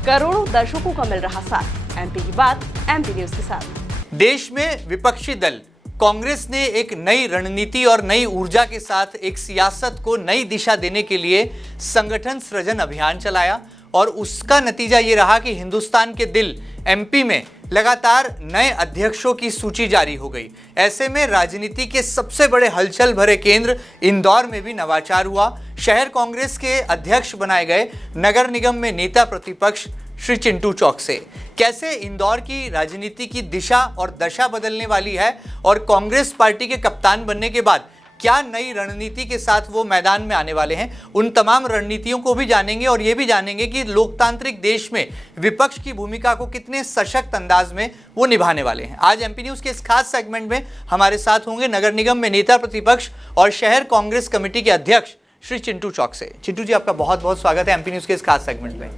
करोड़ों दर्शकों का मिल रहा साथ। एमपी की बात एमपी न्यूज के साथ। देश में विपक्षी दल कांग्रेस ने एक नई रणनीति और नई ऊर्जा के साथ एक सियासत को नई दिशा देने के लिए संगठन सृजन अभियान चलाया और उसका नतीजा ये रहा कि हिंदुस्तान के दिल एमपी में लगातार नए अध्यक्षों की सूची जारी हो गई। ऐसे में राजनीति के सबसे बड़े हलचल भरे केंद्र इंदौर में भी नवाचार हुआ। शहर कांग्रेस के अध्यक्ष बनाए गए नगर निगम में नेता प्रतिपक्ष श्री चिंटू चौकसे। कैसे इंदौर की राजनीति की दिशा और दशा बदलने वाली है और कांग्रेस पार्टी के कप्तान बनने के बाद क्या नई रणनीति के साथ वो मैदान में आने वाले हैं, उन तमाम रणनीतियों को भी जानेंगे और ये भी जानेंगे कि लोकतांत्रिक देश में विपक्ष की भूमिका को कितने सशक्त अंदाज में वो निभाने वाले हैं। आज एमपी न्यूज के इस खास सेगमेंट में हमारे साथ होंगे नगर निगम में नेता प्रतिपक्ष और शहर कांग्रेस कमेटी के अध्यक्ष श्री चिंटू चौकसे। चिंटू जी, आपका बहुत बहुत स्वागत है एमपी न्यूज के इस खास सेगमेंट में।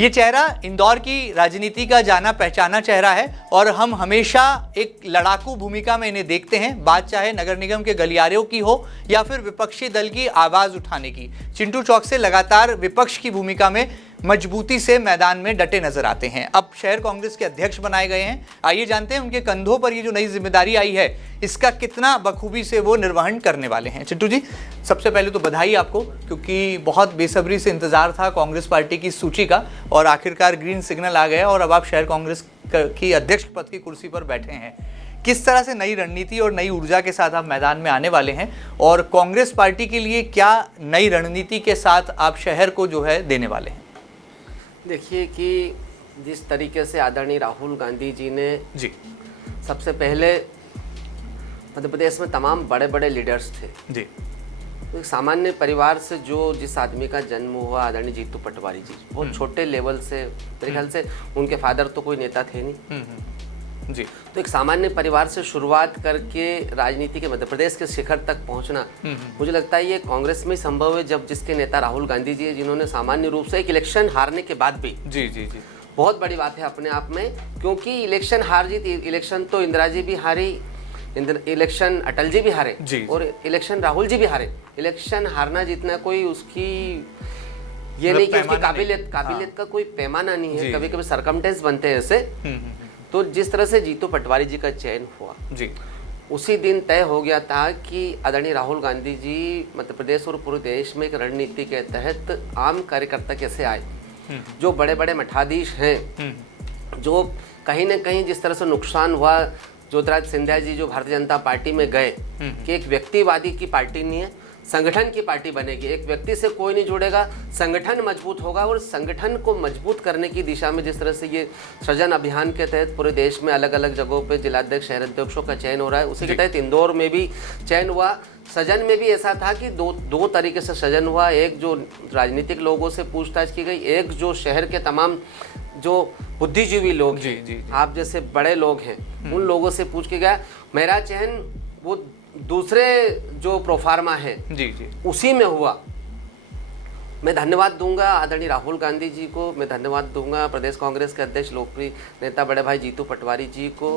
ये चेहरा इंदौर की राजनीति का जाना पहचाना चेहरा है और हम हमेशा एक लड़ाकू भूमिका में इन्हें देखते हैं, बात चाहे नगर निगम के गलियारों की हो या फिर विपक्षी दल की आवाज उठाने की। चिंटू चौकसे लगातार विपक्ष की भूमिका में मजबूती से मैदान में डटे नजर आते हैं। अब शहर कांग्रेस के अध्यक्ष बनाए गए हैं। आइए जानते हैं उनके कंधों पर ये जो नई जिम्मेदारी आई है इसका कितना बखूबी से वो निर्वहन करने वाले हैं। चिंटू जी, सबसे पहले तो बधाई आपको, क्योंकि बहुत बेसब्री से इंतजार था कांग्रेस पार्टी की सूची का और आखिरकार ग्रीन सिग्नल आ गया और अब आप शहर कांग्रेस की अध्यक्ष पद की कुर्सी पर बैठे हैं। किस तरह से नई रणनीति और नई ऊर्जा के साथ आप मैदान में आने वाले हैं और कांग्रेस पार्टी के लिए क्या नई रणनीति के साथ आप शहर को जो है देने वाले हैं? देखिए कि जिस तरीके से आदरणीय राहुल गांधी जी ने जी सबसे पहले मध्य प्रदेश में तमाम बड़े बड़े लीडर्स थे जी, तो एक सामान्य परिवार से जिस आदमी का जन्म हुआ आदरणीय जीतू पटवारी जी, बहुत छोटे लेवल से, मेरे ख्याल से उनके फादर तो कोई नेता थे नहीं जी, तो एक सामान्य परिवार से शुरुआत करके राजनीति के मध्य प्रदेश के शिखर तक पहुंचना, मुझे लगता है ये कांग्रेस में ही संभव है, जब जिसके नेता राहुल गांधी जी है, जिन्होंने सामान्य रूप से एक इलेक्शन हारने के बाद भी जी जी जी बहुत बड़ी बात है अपने आप में, क्योंकि इलेक्शन हार जीत, इलेक्शन तो इंदिरा जी भी हारी, इलेक्शन अटल जी भी हारे जी, और इलेक्शन राहुल जी भी हारे। इलेक्शन हारना जीतना कोई उसकी ये नहीं कि उसकी काबिलियत का कोई पैमाना नहीं है, कभी कभी सरकमटेंस बनते हैं ऐसे। तो जिस तरह से जीतू पटवारी जी का चयन हुआ जी, उसी दिन तय हो गया था कि आदरणीय राहुल गांधी जी मध्य प्रदेश और पूरे देश में एक रणनीति के तहत आम कार्यकर्ता कैसे आए, जो बड़े बड़े मठाधीश हैं, जो कहीं ना कहीं जिस तरह से नुकसान हुआ, ज्योतिराज सिंधिया जी जो भारतीय जनता पार्टी में गए कि एक व्यक्तिवादी की पार्टी नहीं है, संगठन की पार्टी बनेगी, एक व्यक्ति से कोई नहीं जुड़ेगा, संगठन मजबूत होगा और संगठन को मजबूत करने की दिशा में जिस तरह से ये सृजन अभियान के तहत पूरे देश में अलग अलग जगहों पे जिलाध्यक्ष शहर अध्यक्षों का चयन हो रहा है, उसी के तहत इंदौर में भी चयन हुआ। सृजन में भी ऐसा था कि दो तरीके से सृजन हुआ, एक जो राजनीतिक लोगों से पूछताछ की गई, एक जो शहर के तमाम जो बुद्धिजीवी लोग हैं, आप जैसे बड़े लोग हैं, उन लोगों से पूछ के गया। मेरा चयन वो दूसरे जो प्रोफार्मा है जी जी उसी में हुआ। मैं धन्यवाद दूंगा आदरणीय राहुल गांधी जी को, मैं धन्यवाद दूंगा प्रदेश कांग्रेस के अध्यक्ष लोकप्रिय नेता बड़े भाई जीतू पटवारी जी को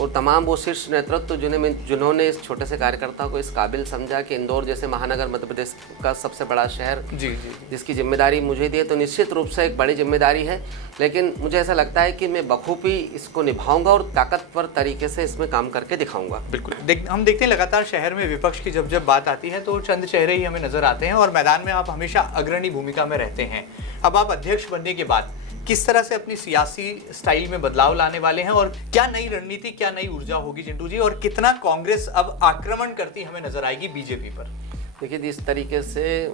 और तमाम वो शीर्ष नेतृत्व जिन्होंने इस छोटे से कार्यकर्ता को इस काबिल समझा कि इंदौर जैसे महानगर मध्य प्रदेश का सबसे बड़ा शहर जी जी जिसकी जिम्मेदारी मुझे दी है, तो निश्चित रूप से एक बड़ी जिम्मेदारी है, लेकिन मुझे ऐसा लगता है कि मैं बखूबी इसको निभाऊंगा और ताकतवर तरीके से इसमें काम करके दिखाऊंगा। बिल्कुल, हम देखते हैं लगातार शहर में विपक्ष की जब बात आती है तो चंद चेहरे ही हमें नजर आते हैं और मैदान में आप हमेशा अग्रणी भूमिका में रहते हैं। अब आप अध्यक्ष बनने के बाद किस तरह से अपनी सियासी स्टाइल में बदलाव लाने वाले हैं और क्या नई रणनीति, क्या नई ऊर्जा होगी चिंटू जी, और कितना कांग्रेस अब आक्रमण करती हमें नजर आएगी बीजेपी पर? देखिए, जिस तरीके से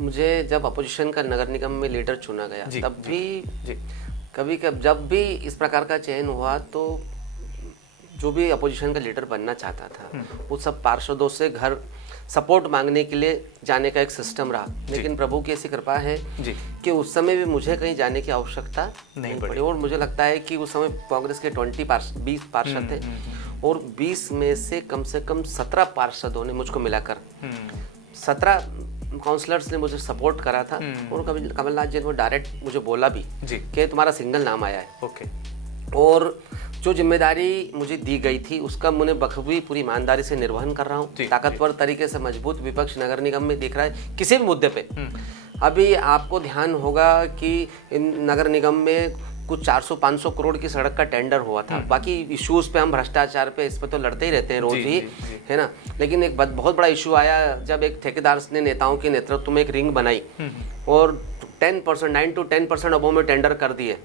मुझे जब अपोजिशन का नगर निगम में लीडर चुना गया तब भी जब भी इस प्रकार का चयन हुआ तो जो भी अपोजिशन का लीडर बनना चाहता था वो सब पार्षदों से घर सपोर्ट मांगने के लिए जाने का एक सिस्टम रहा, लेकिन प्रभु की ऐसी कृपा है कि उस समय भी मुझे कहीं जाने की आवश्यकता नहीं पड़ी और मुझे लगता है कि उस समय कांग्रेस के 20 पार्षद थे और 20 में से कम 17 पार्षदों ने मुझको मिलाकर 17 काउंसलर्स ने मुझे सपोर्ट करा था और कमलनाथ जी ने डायरेक्ट मुझे बोला भी कि तुम्हारा सिंगल नाम आया है। ओके। और जो जिम्मेदारी मुझे दी गई थी उसका मैंने बखूबी पूरी ईमानदारी से निर्वहन कर रहा हूँ, ताकतवर तरीके से मजबूत विपक्ष नगर निगम में दिख रहा है किसी भी मुद्दे पे। अभी आपको ध्यान होगा कि इन नगर निगम में कुछ 400-500 करोड़ की सड़क का टेंडर हुआ था। बाकी इश्यूज पे हम भ्रष्टाचार पे इस पे तो लड़ते ही रहते हैं रोज ही, है ना। लेकिन एक बहुत बड़ा इशू आया जब एक ठेकेदार ने नेताओं के नेतृत्व में एक रिंग बनाई और 10%, 9 to 10% अबोव में टेंडर कर दिए।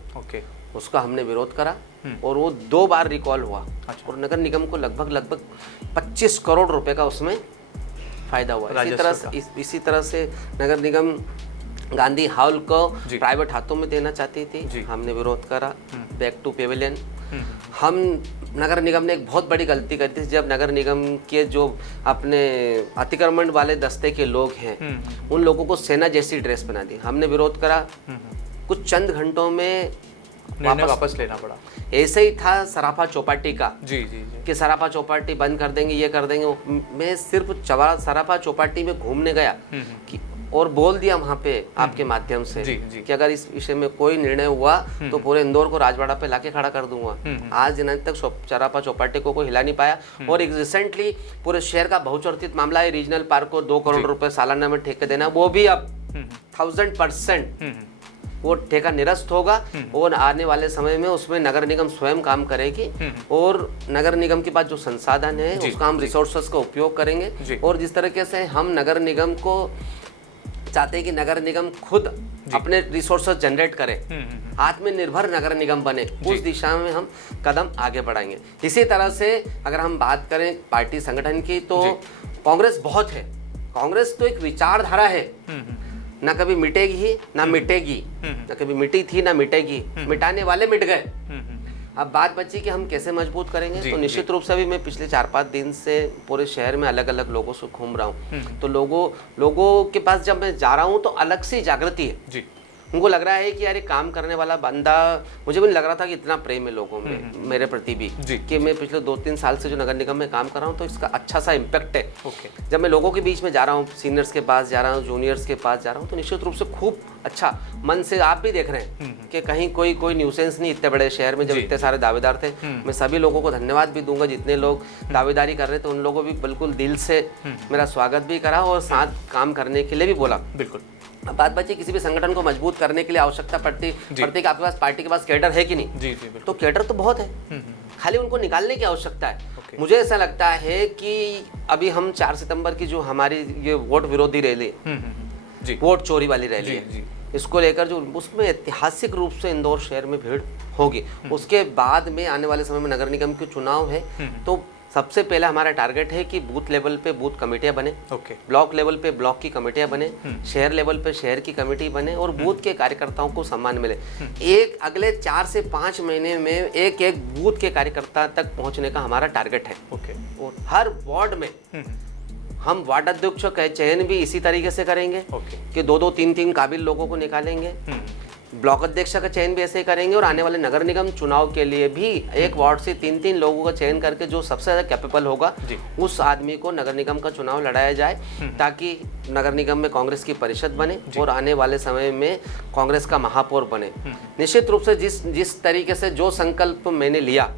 उसका हमने विरोध करा और वो 2 बार रिकॉल हुआ। और नगर निगम को लगभग 25 करोड़ रुपए का उसमें फायदा हुआ। इसी तरह से नगर निगम गांधी हॉल को प्राइवेट हाथों में देना चाहती थी, हमने विरोध करा। बैक टू पेविलियन, हम नगर निगम ने एक बहुत बड़ी गलती करी थी जब नगर निगम के जो अपने अतिक्रमण वाले दस्ते के लोग हैं उन लोगों को सेना जैसी ड्रेस बना दी। हमने विरोध करा, कुछ चंद घंटों में वापस लेना पड़ा। ऐसे ही था सराफा चौपाटी का, कि सराफा चौपाटी बंद कर देंगे, ये कर देंगे। मैं सिर्फ सराफा चौपाटी में घूमने गया कि और बोल दिया वहाँ पे आपके माध्यम से कि अगर इस विषय में कोई निर्णय हुआ तो पूरे इंदौर को राजवाड़ा पे लाके खड़ा कर दूंगा। आज दिन तक सराफा चौपाटी को कोई हिला नहीं पाया। और एक रिसेंटली पूरे शहर का बहुचर्चित मामला है, रीजनल पार्क को 2 करोड़ रुपए सालाना में ठेके देना, वो भी अब 1000% वो ठेका निरस्त होगा और आने वाले समय में उसमें नगर निगम स्वयं काम करेगी और नगर निगम के पास जो संसाधन है उसका हम रिसोर्सेस का उपयोग करेंगे। और जिस तरीके से हम नगर निगम को चाहते हैं कि नगर निगम खुद अपने रिसोर्सेज जनरेट करे, आत्मनिर्भर नगर निगम बने, उस दिशा में हम कदम आगे बढ़ाएंगे। इसी तरह से अगर हम बात करें पार्टी संगठन की तो कांग्रेस बहुत है। कांग्रेस तो एक विचारधारा है, ना कभी मिटेगी ना मिटेगी, ना कभी मिटी थी ना मिटेगी, मिटाने वाले मिट गए। अब बात बची कि हम कैसे मजबूत करेंगे। तो निश्चित रूप से अभी मैं पिछले 4-5 दिन से पूरे शहर में अलग अलग लोगों से घूम रहा हूँ। तो लोगों के पास जब मैं जा रहा हूँ तो अलग सी जागृति है। उनको लग रहा है कि यार ये काम करने वाला बंदा, मुझे भी नहीं लग रहा था कि इतना प्रेम है लोगों में मेरे प्रति भी, कि मैं पिछले 2-3 साल से जो नगर निगम में काम कर रहा हूँ तो इसका अच्छा सा इम्पैक्ट है। जब मैं लोगों के बीच में जा रहा हूँ, सीनियर्स के पास जा रहा हूँ, जूनियर्स के पास जा रहा हूँ, तो निश्चित रूप से खूब अच्छा मन से आप भी देख रहे हैं कि कहीं कोई न्यूसेंस नहीं इतने बड़े शहर में जब इतने सारे दावेदार थे। मैं सभी लोगों को धन्यवाद भी दूंगा जितने लोग दावेदारी कर रहे थे, उन लोगों भी बिल्कुल दिल से मेरा स्वागत भी करा और साथ काम करने के लिए भी बोला। बिल्कुल। अब बात बची किसी भी संगठन को मजबूत करने के लिए आवश्यकता पड़ती कि आपके पास पार्टी के पास कैडर है कि नहीं। तो कैडर तो बहुत है, खाली उनको निकालने की आवश्यकता है। मुझे ऐसा लगता है कि अभी हम 4 सितंबर की जो हमारी ये वोट विरोधी रैली, वोट चोरी वाली रैली है, इसको लेकर जो उसमें ऐतिहासिक रूप से इंदौर शहर में भीड़ होगी। उसके बाद में आने वाले समय में नगर निगम के चुनाव है, तो सबसे पहला हमारा टारगेट है कि बूथ लेवल पे बूथ कमेटियां बने, ब्लॉक लेवल पे ब्लॉक की कमेटियां बने, शहर लेवल पे शहर की कमेटी बने और बूथ के कार्यकर्ताओं को सम्मान मिले। एक अगले 4 से 5 महीने में एक बूथ के कार्यकर्ता तक पहुंचने का हमारा टारगेट है। और हर वार्ड में हम वार्ड अध्यक्ष का चयन भी इसी तरीके से करेंगे कि 2-2, 3-3 काबिल लोगों को निकालेंगे। ब्लॉक अध्यक्ष का चयन भी ऐसे ही करेंगे और आने वाले नगर निगम चुनाव के लिए भी एक वार्ड से 3-3 लोगों का चयन करके जो सबसे ज्यादा कैपेबल होगा उस आदमी को नगर निगम का चुनाव लड़ाया जाए, ताकि नगर निगम में कांग्रेस की परिषद बने और आने वाले समय में कांग्रेस का महापौर बने। निश्चित रूप से जिस तरीके से जो संकल्प मैंने लिया,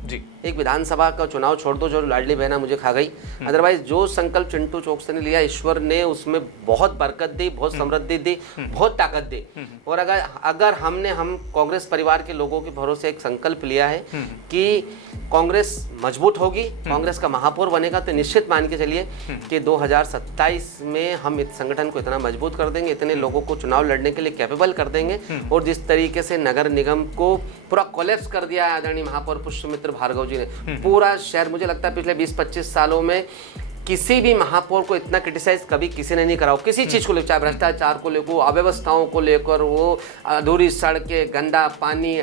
एक विधानसभा का चुनाव छोड़ दो जो लाडली बहना मुझे खा गई, अदरवाइज जो संकल्प चिंटू चौकसे ने लिया, ईश्वर ने उसमें बहुत बरकत दी, बहुत समृद्धि दी, बहुत ताकत दी। और अगर हम कांग्रेस परिवार के लोगों के भरोसे एक संकल्प लिया है कि कांग्रेस मजबूत होगी, कांग्रेस का महापौर बनेगा, तो निश्चित मान के चलिए कि 2027 में हम इस संगठन को इतना मजबूत कर देंगे, इतने लोगों को चुनाव लड़ने के लिए कैपेबल कर देंगे। और जिस तरीके से नगर निगम को पूरा कोलैप्स कर दिया आदरणीय महापौर पुष्पमित्र भार्गव जी ने, पूरा शहर, मुझे लगता है पिछले 20-25 सालों में किसी भी महापौर को इतना क्रिटिसाइज कभी किसी ने नहीं करा हो, किसी चीज को लेकर, चाहे भ्रष्टाचार को लेकर, अव्यवस्थाओं को लेकर, वो अधूरी सड़कें, गंदा पानी,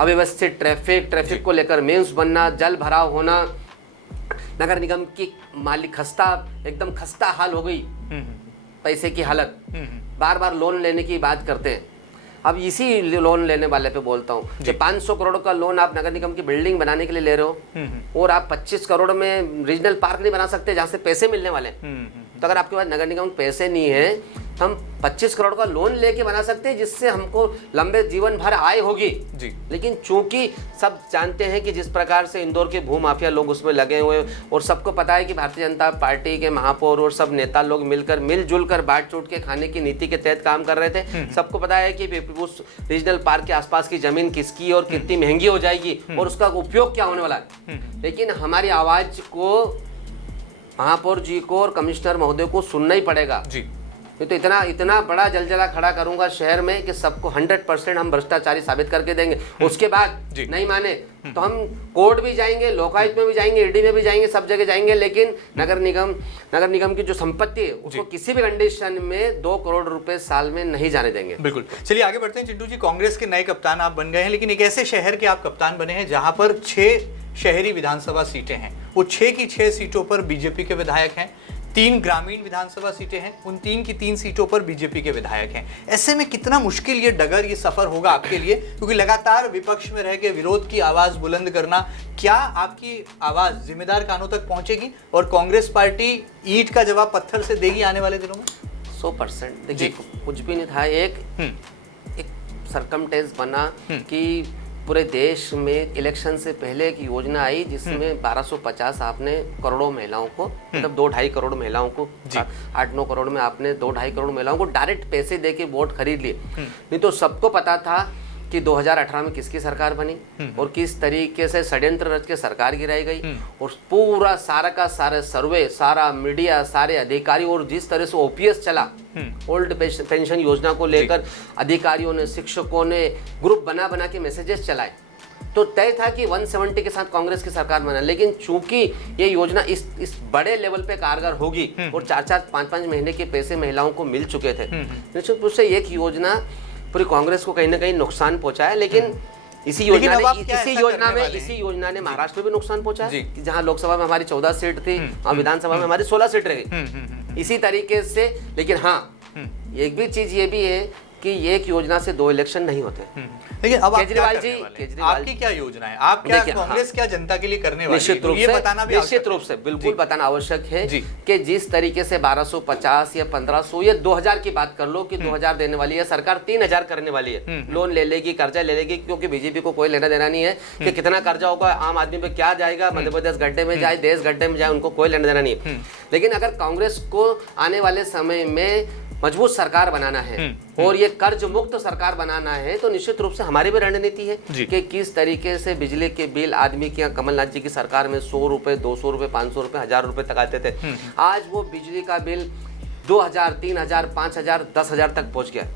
अव्यवस्थित ट्रैफिक को लेकर, मेंस बनना, जल भराव होना, नगर निगम की मालिक एकदम खस्ता हाल हो गई, पैसे की हालत, बार बार लोन लेने की बात करते हैं। अब इसी लोन लेने वाले पे बोलता हूँ कि 500 करोड़ का लोन आप नगर निगम की बिल्डिंग बनाने के लिए ले रहे हो और आप 25 करोड़ में रीजनल पार्क नहीं बना सकते जहाँ से पैसे मिलने वाले। तो अगर आपके पास नगर निगम पैसे नहीं है तो हम 25 करोड़ का लोन लेके बना सकते हैं जिससे हमको लंबे जीवन भर आय होगी जी। लेकिन चूंकि सब जानते हैं कि जिस प्रकार से इंदौर के भूमाफिया लोग उसमें लगे हुए और सबको पता है कि भारतीय जनता पार्टी के महापौर और सब नेता लोग मिलकर मिलजुल कर बांट चूट के खाने की नीति के तहत काम कर रहे थे। सबको पता है कि उस रीजनल पार्क के आसपास की जमीन किसकी और कितनी महंगी हो जाएगी और उसका उपयोग क्या होने वाला है। लेकिन हमारी आवाज को महापौर जी को और कमिश्नर महोदय को सुनना ही पड़ेगा जी। तो इतना बड़ा जलजला खड़ा करूंगा शहर में कि सबको 100% हम भ्रष्टाचारी साबित करके देंगे। उसके बाद नहीं माने तो हम कोर्ट भी जाएंगे, लोकायुक्त में भी जाएंगे, ईडी में भी जाएंगे, सब जगह जाएंगे, लेकिन नगर निगम की जो संपत्ति है उसको किसी भी कंडीशन में 2 करोड़ रुपए साल में नहीं जाने देंगे। बिल्कुल। चलिए आगे बढ़ते हैं। चिंटू जी, कांग्रेस के नए कप्तान आप बन गए हैं, लेकिन एक ऐसे शहर के आप कप्तान बने हैं जहां पर 6 शहरी विधानसभा सीटें हैं। वो 6 की 6 सीटों पर बीजेपी के विधायक हैं, 3 ग्रामीण विधानसभा सीटें हैं, उन 3 की 3 सीटों पर बीजेपी के विधायक हैं। ऐसे में कितना मुश्किल ये डगर, ये सफर होगा आपके लिए, क्योंकि लगातार विपक्ष में रह के विरोध की आवाज बुलंद करना, क्या आपकी आवाज जिम्मेदार कानों तक पहुंचेगी और कांग्रेस पार्टी ईंट का जवाब पत्थर से देगी आने वाले दिनों में? 100%। देखिए कुछ भी नहीं था, एक सरकमटेंस बना कि पूरे देश में इलेक्शन से पहले एक योजना आई जिसमें 1250 आपने करोड़ों महिलाओं को, मतलब 2-2.5 करोड़ महिलाओं को, 8-9 करोड़ में आपने 2-2.5 करोड़ महिलाओं को डायरेक्ट पैसे देके वोट खरीद लिए। नहीं तो सबको पता था कि 2018 में किसकी सरकार बनी और किस तरीके से षड्यंत्र रच के सरकार गिराई गई और पूरा सारा का सारा सर्वे, सारा मीडिया, सारे अधिकारी और जिस तरह से ओपीएस चला, ओल्ड पेंशन योजना को लेकर अधिकारियों ने, शिक्षकों ने ग्रुप बना के मैसेजेस चलाए, तो तय था कि 170 के साथ कांग्रेस की सरकार बना। लेकिन चूंकि ये योजना इस बड़े लेवल पे कारगर होगी और 4-4, 5-5 महीने के पैसे महिलाओं को मिल चुके थे, निश्चित रूप से एक योजना पूरी कांग्रेस को कहीं ना कहीं नुकसान पहुंचाया। लेकिन इसी योजना ने महाराष्ट्र में भी नुकसान पहुंचाया कि जहां लोकसभा में हमारी 14 सीट थी और विधानसभा में हमारी 16 सीट रह गई इसी तरीके से। लेकिन हाँ, एक भी चीज ये भी है कि एक योजना से 2 इलेक्शन नहीं होते। लेकिन अब केजरीवाल आपकी क्या योजना है? आप क्या कांग्रेस क्या जनता के लिए करने वाली है? निश्चित रूप से बिल्कुल बताना आवश्यक है कि जिस तरीके से 1250 या 1500 या 2000 की बात कर लो कि 2000 देने वाली है सरकार, 3000 करने वाली है। लोन ले लेगी, कर्जा ले लेगी, क्योंकि बीजेपी को कोई लेना देना नहीं है कि कितना कर्जा होगा, आम आदमी पे क्या जाएगा, मध्य प्रदेश गड्ढे में जाए, देश गड्ढे में जाए, उनको कोई लेना देना नहीं है। लेकिन अगर कांग्रेस को आने वाले समय में मजबूत सरकार बनाना है और ये कर्ज मुक्त सरकार बनाना है, तो निश्चित रूप से हमारी भी रणनीति है कि किस तरीके से बिजली के बिल आदमी के, कमलनाथ जी की सरकार में 100 रुपए, 200 रुपए, 500 रुपए, 1000 रुपए तक आते थे। आज वो बिजली का बिल 2000, 3000, 5000, 10,000 तक पहुंच गया।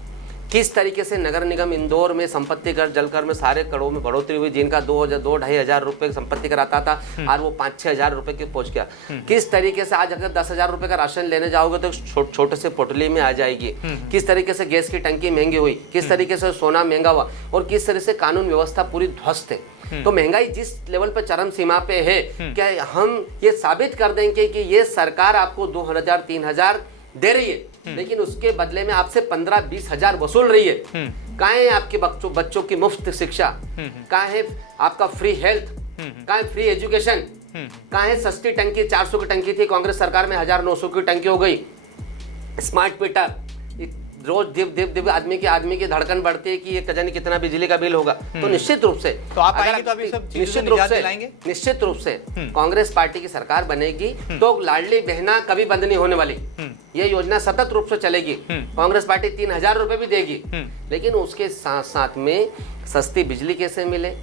किस तरीके से नगर निगम इंदौर में संपत्ति कर, जलकर में सारे करोड़ों में बढ़ोतरी हुई, जिनका 2-2.5 हजार रुपए संपत्ति कर आता था, आज वो 5-6 हजार रुपए के पहुंच गया। किस तरीके से आज अगर 10,000 रुपए का राशन लेने जाओगे तो छोटे से पोटली में आ जाएगी। किस तरीके से गैस की टंकी महंगी हुई, किस तरीके से सोना महंगा हुआ और किस तरह से कानून व्यवस्था पूरी ध्वस्त है। तो महंगाई जिस लेवल पर चरम सीमा पे है, क्या हम ये साबित कर देंगे कि ये सरकार आपको 2,000, 3,000 दे रही है, लेकिन उसके बदले में आपसे 15-20 हजार वसूल रही है। कहाँ है आपके बच्चों की मुफ्त शिक्षा, कहाँ है आपका फ्री हेल्थ, कहाँ है फ्री एजुकेशन, कहाँ है सस्ती टंकी, 400 की टंकी थी कांग्रेस सरकार में 1900 की टंकी हो गई। स्मार्ट मीटर, रोज दिव आदमी की धड़कन बढ़ती है कि ये जाने कितना बिजली का बिल होगा। तो निश्चित रूप से तो आप आएंगे तो अभी सब निश्चित रूप से कांग्रेस पार्टी की सरकार बनेगी तो लाडली बहना कभी बंद नहीं होने वाली। ये योजना सतत रूप से चलेगी। कांग्रेस पार्टी 3000 रुपए भी देगी, लेकिन उसके साथ साथ में सस्ती बिजली कैसे मिले,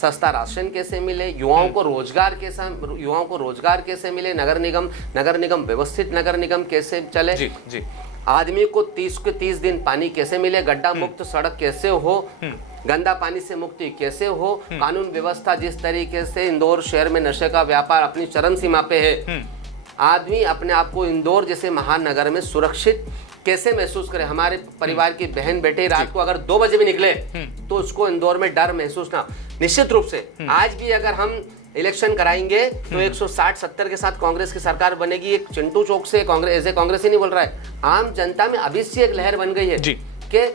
सस्ता राशन कैसे मिले, युवाओं को रोजगार कैसे मिले, नगर निगम व्यवस्थित नगर निगम कैसे चले, जी। आदमी को 30 दिन पानी कैसे मिले, गड्ढा मुक्त सड़क कैसे हो, गंदा पानी से मुक्ति कैसे हो, कानून व्यवस्था जिस तरीके से इंदौर शहर में नशे का व्यापार अपनी चरम सीमा पे है, आदमी अपने आप को इंदौर जैसे महानगर में सुरक्षित कैसे महसूस करे। हमारे परिवार की बहन बेटे रात को अगर 2 बजे भी निकले तो उसको इंदौर में डर महसूस ना। निश्चित रूप से आज भी अगर हम इलेक्शन कराएंगे तो 160-70 के साथ कांग्रेस की सरकार बनेगी। एक चिंटू चौक से कांग्रेस ही नहीं बोल रहा है, आम जनता में अभी से एक लहर बन गई है कि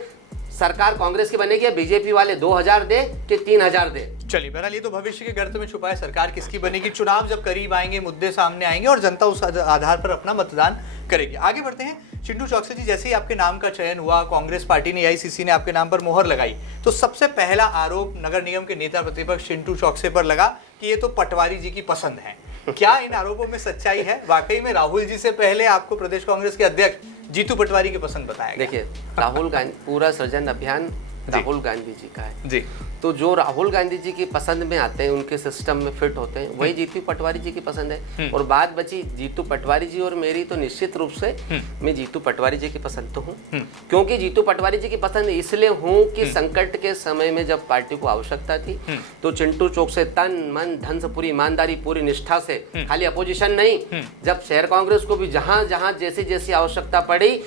सरकार कांग्रेस की बनेगी, बीजेपी वाले 2000 दे कि 3000 दे। चलिए बहरहाल ये तो भविष्य के गर्त में छुपा है, सरकार किसकी बनेगी, चुनाव जब करीब आएंगे मुद्दे सामने आएंगे और जनता उस आधार पर अपना मतदान करेगी। आगे बढ़ते हैं। चिंटू चौकसे जी, जैसे ही आपके नाम का चयन हुआ, कांग्रेस पार्टी ने, एआईसीसी ने आपके नाम पर मोहर लगाई, तो सबसे पहला आरोप नगर निगम के नेता प्रतिपक्ष चिंटू चौकसे पर लगा कि ये तो पटवारी जी की पसंद है। क्या इन आरोपों में सच्चाई है? वाकई में राहुल जी से पहले आपको प्रदेश कांग्रेस के अध्यक्ष जीतू पटवारी की पसंद बताया गया? देखिए, राहुल गांधी, पूरा सृजन अभियान राहुल गांधी जी का है जी। तो जो राहुल गांधी जी की पसंद में आते हैं, उनके सिस्टम में फिट होते हैं, वही जीतू पटवारी जी की पसंद है। और बात बची जीतू पटवारी जी और मेरी, तो निश्चित रूप से मैं जीतू पटवारी जी की पसंद तो हूँ। क्योंकि जीतू पटवारी जी की पसंद इसलिए हूँ कि संकट के समय में जब पार्टी को आवश्यकता थी तो चिंटू चौक से तन मन धन से, पूरी ईमानदारी, पूरी निष्ठा से, खाली अपोजिशन नहीं, जब शहर कांग्रेस को भी जहां जहां जैसी जैसी आवश्यकता पड़ी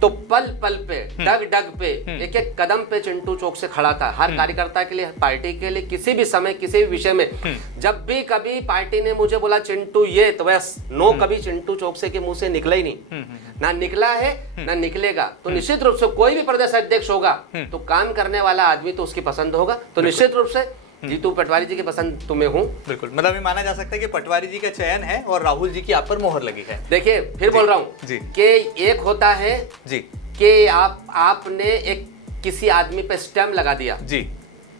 तो पल पल पे, डग डग पे, एक एक कदम पे चिंटू चौक से खड़ा था। हर कार्यकर्ता के लिए, पार्टी के लिए, किसी भी समय, किसी भी विषय में जब भी कभी पार्टी ने मुझे बोला चिंटू ये, तो बस नो कभी चिंटू चौक से के मुंह से निकला ही नहीं, ना निकला है ना निकलेगा। तो निश्चित रूप से कोई भी प्रदेश अध्यक्ष होगा तो काम करने वाला आदमी तो उसकी पसंद होगा। तो निश्चित रूप से जीतू पटवारी जी की पसंद तुम्हें हूँ। बिल्कुल, मतलब ये माना जा सकता है कि पटवारी जी का चयन है और राहुल जी की आप पर मोहर लगी है। देखिए, फिर बोल रहा हूँ कि एक होता है जी कि आपने एक किसी आदमी पे स्टैम्प लगा दिया जी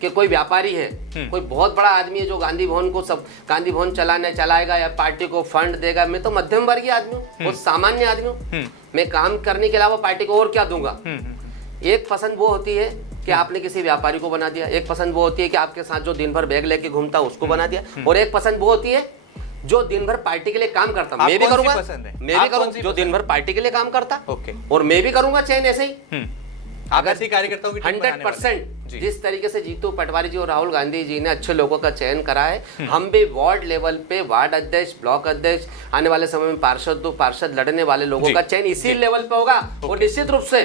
कि कोई व्यापारी है, कोई बहुत बड़ा आदमी है जो गांधी भवन को, सब गांधी भवन चलाएगा या पार्टी को फंड देगा। मैं तो मध्यम वर्गीय आदमी हूँ, बहुत सामान्य आदमी हूँ। मैं काम करने के अलावा पार्टी को और क्या दूंगा। एक पसंद वो होती है कि आपने किसी व्यापारी को बना दिया, एक पसंद वो होती है कि आपके साथ जो दिन भर बैग लेके घूमता उसको बना दिया, और एक पसंद वो होती है जो दिन भर पार्टी के लिए काम करता। मैं भी करूंगा, जो दिन भर पार्टी के लिए काम करता, और मैं भी करूंगा चयन ऐसे ही। अगर कार्यकर्ताओं की 100% जिस तरीके से जीतू पटवारी जी और राहुल गांधी जी ने अच्छे लोगों का चयन करा है, हम भी वार्ड लेवल पे वार्ड अध्यक्ष, ब्लॉक अध्यक्ष, आने वाले समय में पार्षद लड़ने वाले लोगों का चयन इसी लेवल पे होगा। और निश्चित रूप से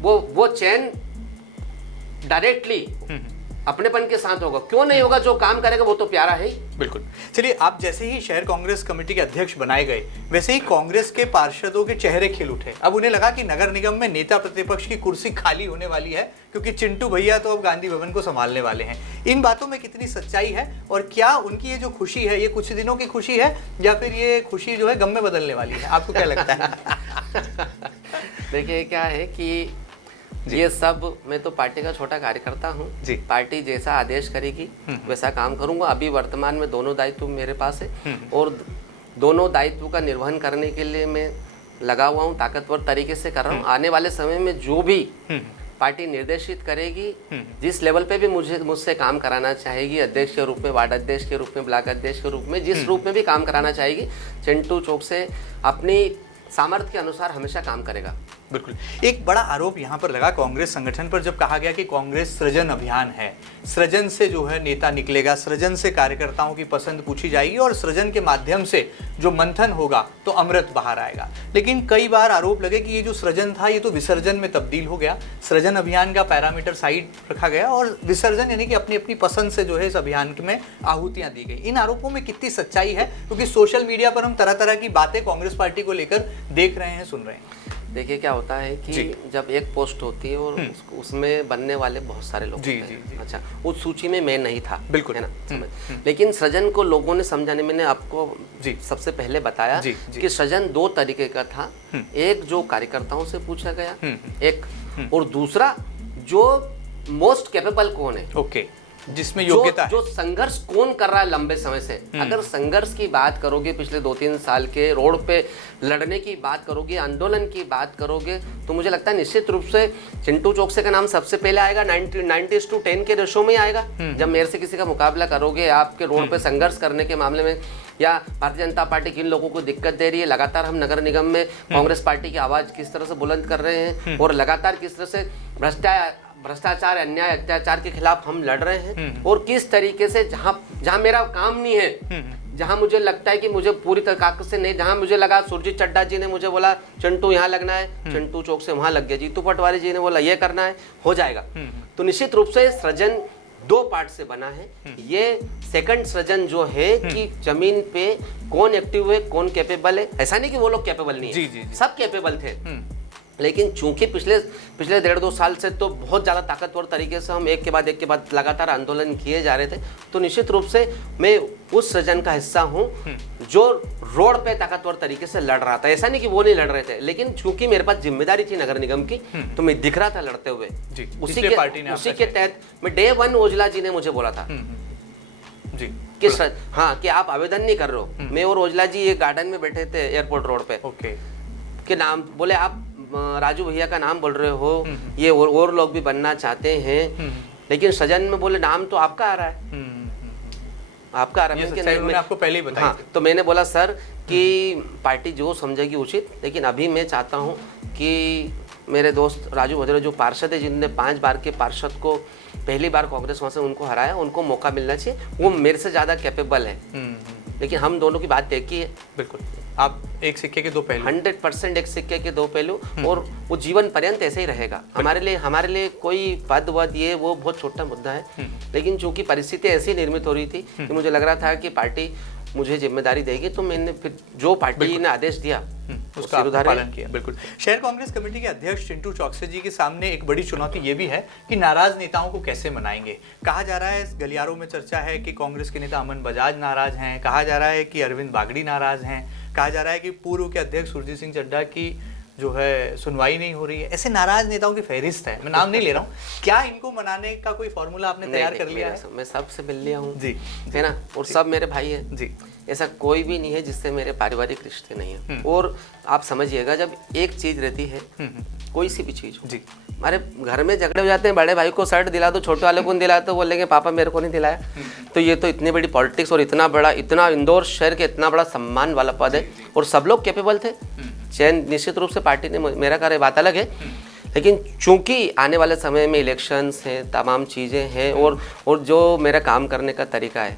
वो चयन डायरेक्टली अपनेपन के साथ होगा। क्यों नहीं होगा? जो काम करेगा वो तो प्यारा है ही। बिल्कुल। चलिए, आप जैसे ही शहर कांग्रेस कमेटी के अध्यक्ष बनाए गए, वैसे ही कांग्रेस के पार्षदों के चेहरे खिल उठे। अब उन्हें लगा कि नगर निगम में नेता प्रतिपक्ष की कुर्सी खाली होने वाली है, क्योंकि चिंटू भैया तो अब गांधी भवन को संभालने वाले हैं। इन बातों में कितनी सच्चाई है, और क्या उनकी ये जो खुशी है, ये कुछ दिनों की खुशी है या फिर ये खुशी जो है गम में बदलने वाली है? आपको क्या लगता है? देखिए, क्या है कि ये सब, मैं तो पार्टी का छोटा कार्यकर्ता हूँ। पार्टी जैसा आदेश करेगी वैसा काम करूंगा। अभी वर्तमान में दोनों दायित्व मेरे पास है और दोनों दायित्व का निर्वहन करने के लिए मैं लगा हुआ हूँ, ताकतवर तरीके से कर रहा हूँ। आने वाले समय में जो भी पार्टी निर्देशित करेगी, जिस लेवल पे भी मुझसे काम कराना चाहेगी, अध्यक्ष के रूप में, वार्ड अध्यक्ष के रूप में, ब्लॉक अध्यक्ष के रूप में, जिस रूप में भी काम कराना चाहेगी, चिंटू चौक से अपनी सामर्थ्य के अनुसार हमेशा काम करेगा। बिल्कुल। एक बड़ा आरोप यहाँ पर लगा कांग्रेस संगठन पर, जब कहा गया कि कांग्रेस सृजन अभियान है, सृजन से जो है नेता निकलेगा, सृजन से कार्यकर्ताओं की पसंद पूछी जाएगी और सृजन के माध्यम से जो मंथन होगा तो अमृत बाहर आएगा। लेकिन कई बार आरोप लगे कि ये जो सृजन था ये तो विसर्जन में तब्दील हो गया। सृजन अभियान का पैरामीटर साइड रखा गया और विसर्जन यानी कि अपनी अपनी पसंद से जो है इस अभियान में आहुतियां दी गई। इन आरोपों में कितनी सच्चाई है? क्योंकि सोशल मीडिया पर हम तरह तरह की बातें कांग्रेस पार्टी को लेकर देख रहे हैं, सुन रहे हैं। देखिए, क्या होता है कि जब एक पोस्ट होती है और उसमें बनने वाले बहुत सारे लोग होते हैं। अच्छा, उस सूची में मैं नहीं था, बिल्कुल, है ना। लेकिन सृजन को लोगों ने समझाने, मैंने आपको सबसे पहले बताया कि सृजन दो तरीके का था। एक जो कार्यकर्ताओं से पूछा गया, एक, और दूसरा जो मोस्ट कैपेबल कौन है, जिसमें योग्यता जो संघर्ष कौन कर रहा है लंबे समय से। अगर संघर्ष की बात करोगे, पिछले 2-3 साल के रोड पे लड़ने की बात करोगे, आंदोलन की बात करोगे, तो मुझे लगता है निश्चित रूप से चिंटू चौकसे का नाम सबसे पहले आएगा। 90:10 के रेशो में आएगा। जब मेरे से किसी का मुकाबला करोगे आपके रोड पे संघर्ष करने के मामले में, या भारतीय जनता पार्टी किन लोगों को दिक्कत दे रही है, लगातार हम नगर निगम में कांग्रेस पार्टी की आवाज किस तरह से बुलंद कर रहे हैं, और लगातार किस तरह से भ्रष्टाचार, अन्याय, अत्याचार के खिलाफ हम लड़ रहे हैं, और किस तरीके से जहां मेरा काम नहीं है, जहां मुझे लगता है कि मुझे पूरी ताकत से नहीं, जहां मुझे लगा, सुरजीत चड्डा जी ने मुझे बोला चिंटू यहाँ लगना है, चिंटू चौक से वहां लग गया। जीतू पटवारी जी ने बोला ये करना है, हो जाएगा। तो निश्चित रूप से सृजन दो पार्ट से बना है। ये सेकंड सृजन जो है कि जमीन पे कौन एक्टिव है, कौन कैपेबल है। ऐसा नहीं कि वो लोग कैपेबल नहीं है, सब कैपेबल थे, लेकिन चूंकि पिछले 1.5-2 साल से तो बहुत ज़्यादा ताकतवर तरीके से हम एक के बाद लगातार आंदोलन किए जा रहे थे, तो निश्चित रूप से मैं उस सृजन का हिस्सा हूँ जो रोड पे ताकतवर तरीके से लड़ रहा था। ऐसा नहीं कि वो नहीं लड़ रहे थे, लेकिन चूंकि मेरे पास जिम्मेदारी थी नगर निगम की, तो मैं दिख रहा था लड़ते हुए। उसी के तहत मैं डे 1 ओजला जी ने मुझे बोला था जी कि हाँ कि आप आवेदन नहीं कर रहे हो। मैं और ओजला जी एक गार्डन में बैठे थे एयरपोर्ट रोड पे, कि नाम बोले आप राजू भैया का नाम बोल रहे हो, ये और लोग भी बनना चाहते हैं, लेकिन सजन में बोले नाम तो आपका आ रहा है, आपका आ रहा है। मैंने आपको पहले ही बताया। हाँ, तो मैंने बोला सर कि पार्टी जो समझेगी उचित, लेकिन अभी मैं चाहता हूँ कि मेरे दोस्त राजू भद्रे जो पार्षद है, जिनने 5 बार के पार्षद को पहली बार कांग्रेस वहाँ से उनको हराया, उनको मौका मिलना चाहिए। वो मेरे से ज़्यादा कैपेबल है, लेकिन हम दोनों की बात एक ही है। बिल्कुल, आप एक सिक्के के दो पहलू, 100% एक सिक्के के दो पहलू, और वो जीवन पर्यंत ऐसे ही रहेगा। हमारे लिए कोई पद वद ये वो बहुत छोटा मुद्दा है, लेकिन चूंकि परिस्थिति ऐसी निर्मित हो रही थी कि मुझे लग रहा था कि पार्टी मुझे जिम्मेदारी देगी, तो मैंने फिर जो पार्टी ने आदेश दिया उसका पालन किया। बिल्कुल। शहर कांग्रेस कमेटी के अध्यक्ष चिंटू चौकसे जी के सामने एक बड़ी चुनौती ये भी है कि नाराज नेताओं को कैसे मनाएंगे। कहा जा रहा है, गलियारों में चर्चा है कि कांग्रेस के नेता अमन बजाज नाराज हैं, कहा जा रहा है कि अरविंद बागड़ी नाराज हैं, कहा जा रहा है कि पूर्व के अध्यक्ष सुरजीत सिंह चड्ढा की जो है सुनवाई नहीं हो रही है। ऐसे नाराज नेताओं की फहरिस्त है, मैं नाम नहीं ले रहा हूँ। क्या इनको मनाने का कोई फॉर्मूला आपने तैयार कर लिया है? मैं सबसे मिल लिया हूँ जी, है ना, और सब मेरे भाई है जी। ऐसा कोई भी नहीं है जिससे मेरे पारिवारिक रिश्ते नहीं है। और आप समझिएगा, जब एक चीज रहती है, कोई सी भी चीज जी, हमारे घर में झगड़े हो जाते हैं, बड़े भाई को शर्ट दिला दो, छोटे वाले को नहीं दिलाया तो बोलेंगे पापा मेरे को नहीं दिलाया। तो ये तो इतनी बड़ी पॉलिटिक्स, और इतना इंदौर शहर के इतना बड़ा सम्मान वाला पद है, और सब लोग कैपेबल थे। चयन निश्चित रूप से पार्टी ने मेरा करे, बात अलग है, लेकिन चूंकि आने वाले समय में इलेक्शंस हैं, तमाम चीज़ें हैं, और जो मेरा काम करने का तरीका है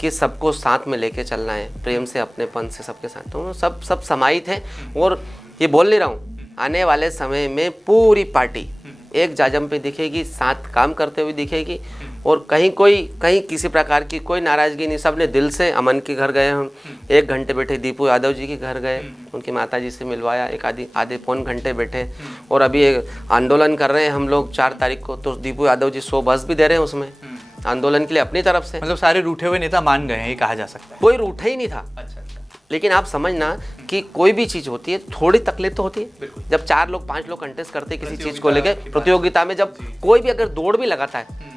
कि सबको साथ में लेके चलना है, प्रेम से, अपनेपन से सबके साथ, तो सब समाहित है। और ये बोल नहीं रहा हूँ, आने वाले समय में पूरी पार्टी एक जाजम पे दिखेगी, साथ काम करते हुए दिखेगी, और कहीं किसी प्रकार की कोई नाराजगी नहीं। सब ने दिल से, अमन के घर गए हम 1 घंटे बैठे, दीपू यादव जी के घर गए, उनकी माता जी से मिलवाया, आधे पौन घंटे बैठे, और अभी एक आंदोलन कर रहे हैं हम लोग 4 तारीख को, तो दीपू यादव जी 100 बस भी दे रहे हैं उसमें आंदोलन के लिए अपनी तरफ से। मतलब सारे रूठे हुए नेता मान गए हैं, ये कहा जा सकता है। कोई रूठा ही नहीं था। अच्छा। लेकिन आप समझना कि कोई भी चीज होती है, थोड़ी तकलीफ तो होती है। जब 4 लोग 5 लोग कंटेस्ट करते हैं किसी चीज को लेकर प्रतियोगिता में, जब कोई भी अगर दौड़ भी लगाता है,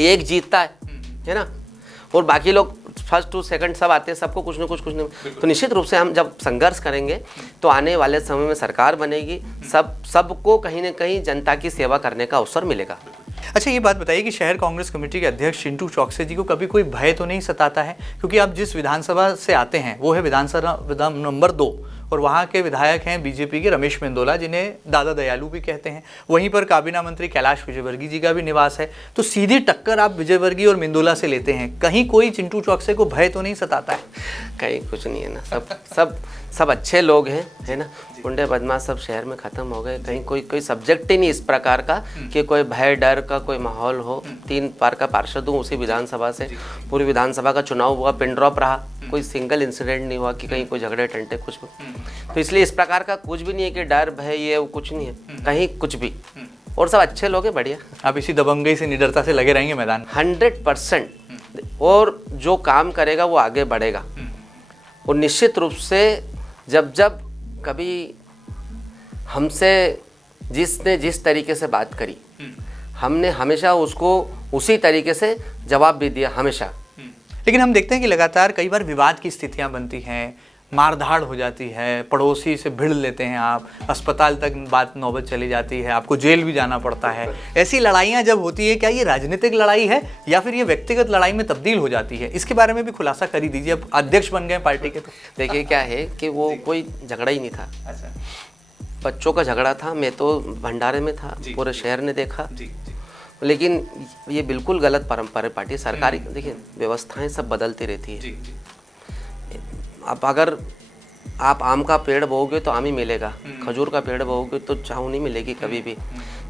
एक जीतता है ना, और बाकी लोग फर्स्ट टू सेकंड सब आते हैं, सबको कुछ न कुछ तो निश्चित रूप से हम जब संघर्ष करेंगे तो आने वाले समय में सरकार बनेगी, सबको कहीं ना कहीं जनता की सेवा करने का अवसर मिलेगा। अच्छा, ये बात बताइए कि शहर कांग्रेस कमेटी के अध्यक्ष चिंटू चौकसे जी को कभी कोई भय तो नहीं सताता है? क्योंकि आप जिस विधानसभा से आते हैं वो है विधानसभा नंबर 2, और वहाँ के विधायक हैं बीजेपी के रमेश मेंदोला, जिन्हें दादा दयालु भी कहते हैं। वहीं पर काबीना मंत्री कैलाश विजयवर्गीय जी का भी निवास है। तो सीधी टक्कर आप विजयवर्गीय और मेंदोला से लेते हैं, कहीं कोई चिंटू चौकसे को भय तो नहीं सताता है? कहीं कुछ नहीं है ना, सब अच्छे लोग हैं, है ना। गुंडे बदमाश सब शहर में खत्म हो गए, कहीं कोई सब्जेक्ट ही नहीं इस प्रकार का कि कोई भय डर का कोई माहौल हो। 3 बार का पार्षद हूँ उसी विधानसभा से, पूरी विधानसभा का चुनाव हुआ, पिन ड्रॉप रहा, कोई सिंगल इंसिडेंट नहीं हुआ कि कहीं कोई झगड़े टंटे कुछ भी। तो इसलिए इस प्रकार का कुछ भी नहीं है कि डर भय ये वो कुछ नहीं है, कहीं कुछ भी, और सब अच्छे लोग हैं, बढ़िया। आप इसी दबंगई से, निडरता से लगे रहेंगे मैदान? 100%, और जो काम करेगा वो आगे बढ़ेगा। और निश्चित रूप से जब कभी हमसे जिसने जिस तरीके से बात करी, हमने हमेशा उसको उसी तरीके से जवाब भी दिया, हमेशा। लेकिन हम देखते हैं कि लगातार कई बार विवाद की स्थितियां बनती हैं, मारधाड़ हो जाती है, पड़ोसी से भिड़ लेते हैं आप, अस्पताल तक बात नौबत चली जाती है, आपको जेल भी जाना पड़ता है। ऐसी लड़ाइयाँ जब होती है, क्या ये राजनीतिक लड़ाई है या फिर ये व्यक्तिगत लड़ाई में तब्दील हो जाती है? इसके बारे में भी खुलासा कर ही दीजिए, अब अध्यक्ष बन गए पार्टी के। तो देखिए क्या है कि वो कोई झगड़ा ही नहीं था। अच्छा। बच्चों का झगड़ा था, मैं तो भंडारे में था, पूरे शहर ने देखा। लेकिन ये बिल्कुल गलत परंपरा है पार्टी सरकारी। देखिए व्यवस्थाएं सब बदलती रहती है। अब अगर आप आम का पेड़ बोओगे तो आम ही मिलेगा, खजूर का पेड़ बोओगे तो चाहू नहीं मिलेगी कभी भी।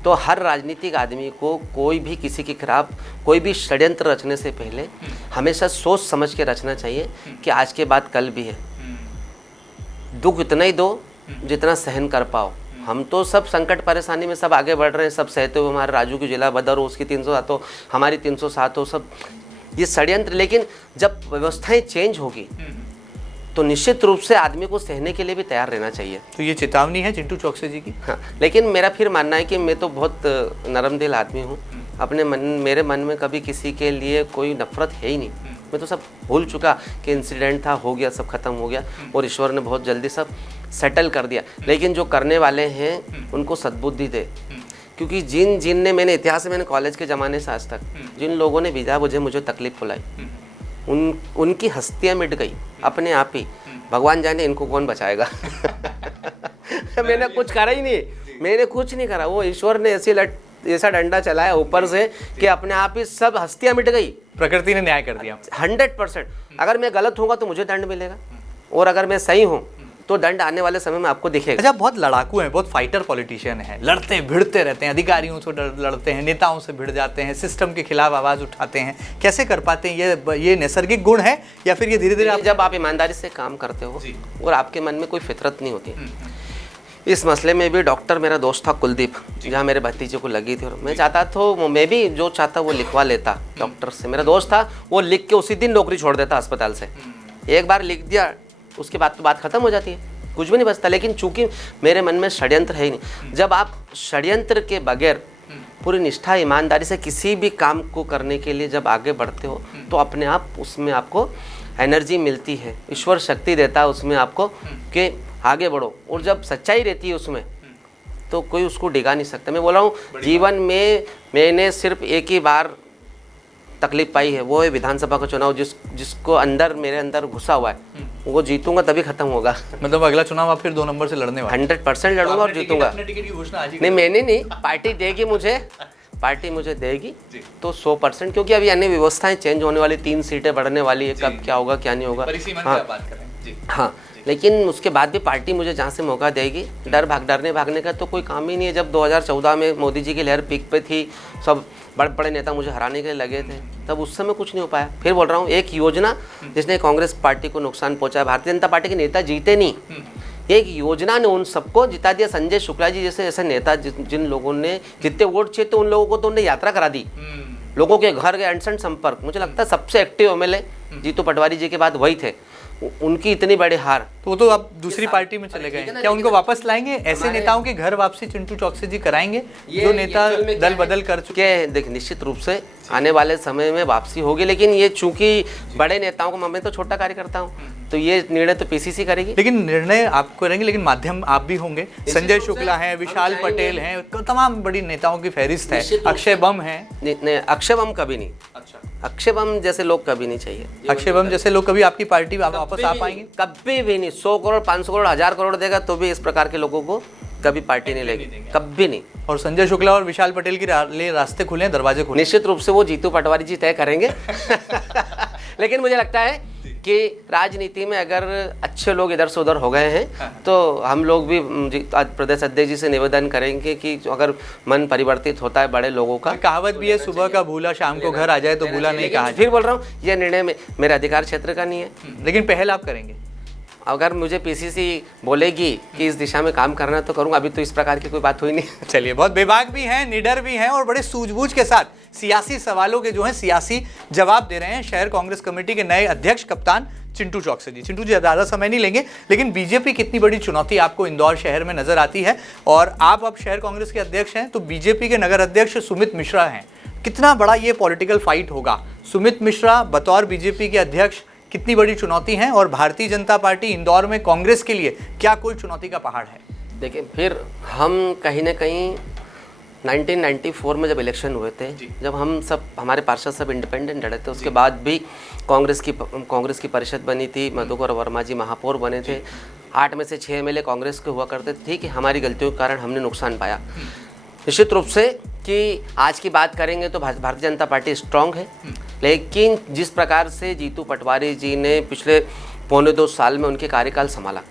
तो हर राजनीतिक आदमी को कोई भी किसी के खिलाफ कोई भी षड्यंत्र रचने से पहले हमेशा सोच समझ के रचना चाहिए कि आज के बाद कल भी है। दुख इतना ही दो जितना सहन कर पाओ, हम तो सब संकट परेशानी में सब आगे बढ़ रहे हैं, सब सहते हुए, हमारे राजू की जिला बदर हो, उसकी 307 हो, हमारी 307 हो, सब ये षड्यंत्र। लेकिन जब व्यवस्थाएं चेंज होगी तो निश्चित रूप से आदमी को सहने के लिए भी तैयार रहना चाहिए। तो ये चेतावनी है चिंटू चौकसी जी की। हाँ, लेकिन मेरा फिर मानना है कि मैं तो बहुत नरम दिल आदमी हूँ। मेरे मन में कभी किसी के लिए कोई नफरत है ही नहीं। मैं तो सब भूल चुका कि इंसिडेंट था, हो गया, सब खत्म हो गया और ईश्वर ने बहुत जल्दी सब सेटल कर दिया। लेकिन जो करने वाले हैं उनको सद्बुद्धि दे, क्योंकि जिन ने मैंने इतिहास में, मैंने कॉलेज के ज़माने से आज तक जिन लोगों ने बिना वजह मुझे तकलीफ बुलाई, उनकी हस्तियाँ मिट गई अपने आप ही। भगवान जाने इनको कौन बचाएगा। मैंने कुछ करा ही नहीं, मैंने कुछ नहीं करा, वो ईश्वर ने ऐसा डंडा चलाया ऊपर से कि अपने आप ही सब हस्तियाँ मिट गई। प्रकृति ने न्याय कर दिया 100%। अगर मैं गलत होऊंगा तो मुझे दंड मिलेगा, और अगर मैं सही हूँ तो दंड आने वाले समय में आपको दिखेगा। अच्छा, बहुत लड़ाकू हैं, बहुत फाइटर पॉलिटिशियन हैं, लड़ते भिड़ते रहते हैं, अधिकारियों से लड़ते हैं, नेताओं से भिड़ जाते हैं, सिस्टम के खिलाफ आवाज़ उठाते हैं। कैसे कर पाते हैं? ये नैसर्गिक गुण है या फिर ये धीरे धीरे जब आप ईमानदारी से काम करते हो और आपके मन में कोई फितरत नहीं होती। इस मसले में भी डॉक्टर मेरा दोस्त था कुलदीप, जहाँ मेरे भतीजे को लगी थी, और मैं चाहता तो मैं भी जो चाहता वो लिखवा लेता डॉक्टर से। मेरा दोस्त था, वो लिख के उसी दिन नौकरी छोड़ देता अस्पताल से। एक बार लिख दिया, उसके बाद तो बात खत्म हो जाती है, कुछ भी नहीं बचता। लेकिन चूंकि मेरे मन में षड्यंत्र है ही नहीं, जब आप षड्यंत्र के बगैर पूरी निष्ठा ईमानदारी से किसी भी काम को करने के लिए जब आगे बढ़ते हो तो अपने आप उसमें आपको एनर्जी मिलती है, ईश्वर शक्ति देता है उसमें आपको कि आगे बढ़ो। और जब सच्चाई रहती है उसमें तो कोई उसको डिगा नहीं सकता। मैं बोल रहा हूँ, जीवन में मैंने सिर्फ एक ही बार तकलीफ पाई है, वो है विधानसभा का चुनाव। जिसको मेरे अंदर घुसा हुआ है, वो जीतूंगा तभी खत्म होगा। मतलब अगला चुनाव आप फिर 2 नंबर से लड़ने वाले? 100% लड़ूंगा और जीतूंगा। टिकट की घोषणा आज ही नहीं, मैंने नहीं, पार्टी देगी मुझे, पार्टी मुझे देगी तो 100%। क्योंकि अभी अन्य व्यवस्थाएं चेंज होने वाली, 3 सीटें बढ़ने वाली है, कब क्या होगा क्या नहीं होगा। हाँ, लेकिन उसके बाद भी पार्टी मुझे जहाँ से मौका देगी, डरने भागने का तो कोई काम ही नहीं है। जब 2014 में मोदी जी की लहर पीक पे थी, सब बड़े बड़े नेता मुझे हराने के लिए लगे थे, तब उस समय कुछ नहीं हो पाया। फिर बोल रहा हूँ, एक योजना जिसने कांग्रेस पार्टी को नुकसान पहुंचाया, भारतीय जनता पार्टी के नेता जीते नहीं, एक योजना ने उन सबको जिता दिया। संजय शुक्ला जी जैसे ऐसे नेता जिन लोगों ने जितने वोट चाहिए तो उन लोगों को तो उन्होंने यात्रा करा दी, लोगों के घर गए, एंड संपर्क। मुझे लगता है सबसे एक्टिव एमएलए जीतू पटवारी जी के बाद वही थे। उनकी इतनी बड़ी हार, तो वो तो अब दूसरी पार्टी में चले गए। क्या उनको वापस लाएंगे? ऐसे नेताओं के घर वापसी चिंटू चौकसी जी कराएंगे जो नेता दल बदल कर चुके हैं? देख, निश्चित रूप से आने वाले समय में वापसी होगी, लेकिन ये चूंकि बड़े नेताओं को, मैं तो छोटा कार्य करता हूँ, तो ये निर्णय तो पीसीसी करेगी। लेकिन निर्णय आप करेंगे, लेकिन माध्यम आप भी होंगे। संजय शुक्ला हैं, विशाल पटेल हैं, तमाम बड़ी नेताओं की फहरिस्त है। अक्षय बम है। नहीं, अक्षय बम कभी नहीं। अच्छा, अक्षय बम जैसे लोग कभी नहीं चाहिए। अक्षय बम जैसे लोग कभी आपकी पार्टी में वापस आ पाएंगे? कभी भी नहीं। 100 करोड़, 500 करोड़, 1000 करोड़ देगा तो भी इस प्रकार के लोगों को कभी पार्टी नहीं लेगी, कभी नहीं। और संजय शुक्ला और विशाल पटेल के लिए रास्ते खुले हैं, दरवाजे खुले? निश्चित रूप से वो जीतू पटवारी जी तय करेंगे। लेकिन मुझे लगता है कि राजनीति में अगर अच्छे लोग इधर से उधर हो गए हैं तो हम लोग भी प्रदेश अध्यक्ष जी से निवेदन करेंगे कि अगर मन परिवर्तित होता है बड़े लोगों का। कहावत भी है, सुबह का भूला शाम को घर आ जाए तो भूला नहीं कहा। फिर बोल रहा हूँ, यह निर्णय में मेरे अधिकार क्षेत्र का नहीं है, लेकिन पहल आप करेंगे। अगर मुझे पीसीसी बोलेगी कि इस दिशा में काम करना तो करूंगा। अभी तो इस प्रकार की कोई बात हुई नहीं। चलिए, बहुत बेबाक भी हैं, निडर भी हैं और बड़े सूझबूझ के साथ सियासी सवालों के जो है सियासी जवाब दे रहे हैं शहर कांग्रेस कमेटी के नए अध्यक्ष कप्तान चिंटू चौकसी जी। चिंटू जी, ज़्यादा समय नहीं लेंगे, लेकिन बीजेपी कितनी बड़ी चुनौती आपको इंदौर शहर में नजर आती है? और आप अब शहर कांग्रेस के अध्यक्ष हैं, तो बीजेपी के नगर अध्यक्ष सुमित मिश्रा हैं। कितना बड़ा ये पॉलिटिकल फाइट होगा? सुमित मिश्रा बतौर बीजेपी के अध्यक्ष कितनी बड़ी चुनौती है, और भारतीय जनता पार्टी इंदौर में कांग्रेस के लिए क्या कोई चुनौती का पहाड़ है? देखिए, फिर हम कहीं ना कहीं 1994 में जब इलेक्शन हुए थे, जब हम सब, हमारे पार्षद सब इंडिपेंडेंट लड़े थे, उसके बाद भी कांग्रेस की परिषद बनी थी, मधुकर वर्मा जी महापौर बने थे, 8 में से 6 एमएलए कांग्रेस के हुआ करते थे। ठीक है, हमारी गलतियों के कारण हमने नुकसान पाया। निश्चित रूप से कि आज की बात करेंगे तो भारतीय जनता पार्टी स्ट्रांग है, लेकिन जिस प्रकार से जीतू पटवारी जी ने पिछले 1.25 साल में उनके कार्यकाल संभाला